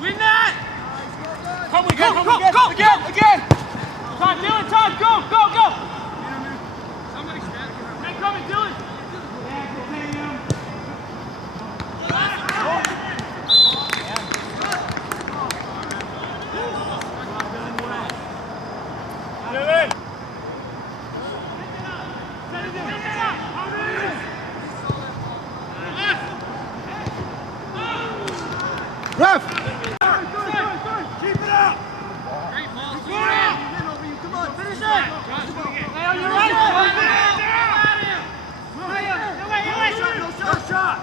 Win that! Come we go! Again! Todd, Dylan, Todd, go! Somebody stand. Hey, coming, Dylan! Ref! Keep it up! Great ball. Come on, finish it! Hey, on your right! No shot!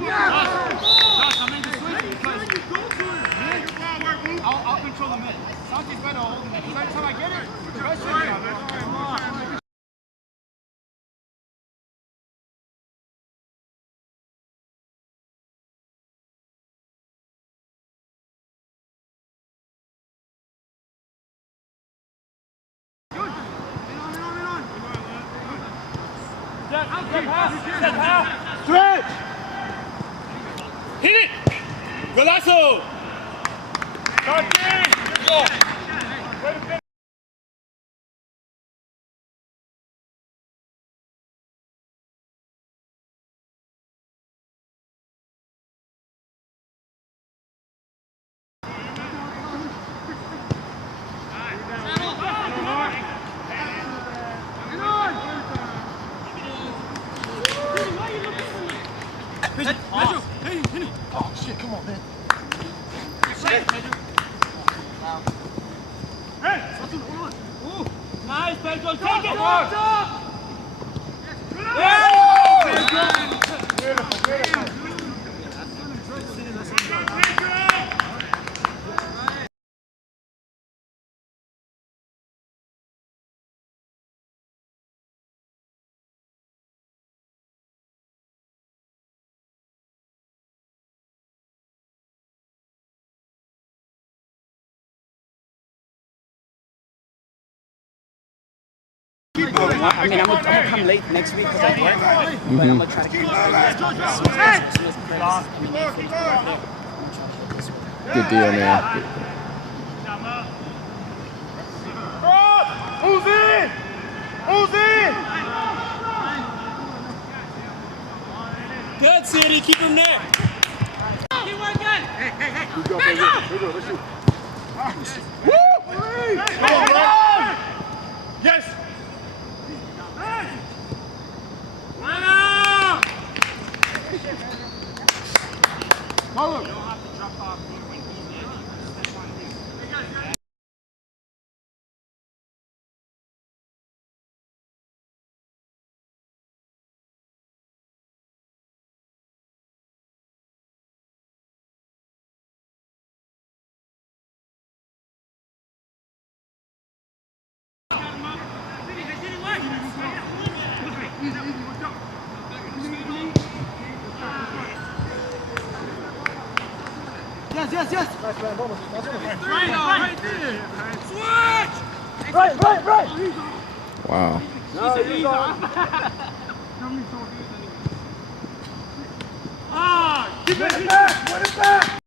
Josh, I'm in the switch because I'll control the mid. Santi's better holding it. Every time I get it, come on. Stretch! Hit it! Golazo! Go! Oh shit, come on, man. Nice, Pedro, take it! I mean, I'm gonna come late next week because I work, but I'm gonna try to keep Good deal, man. Who's in? Good, City. Keep him there. Keep working. Hey. Let's shoot. Woo! Yes. Follow. Yes. Right there. Switch. Right. Wow. Keep it back.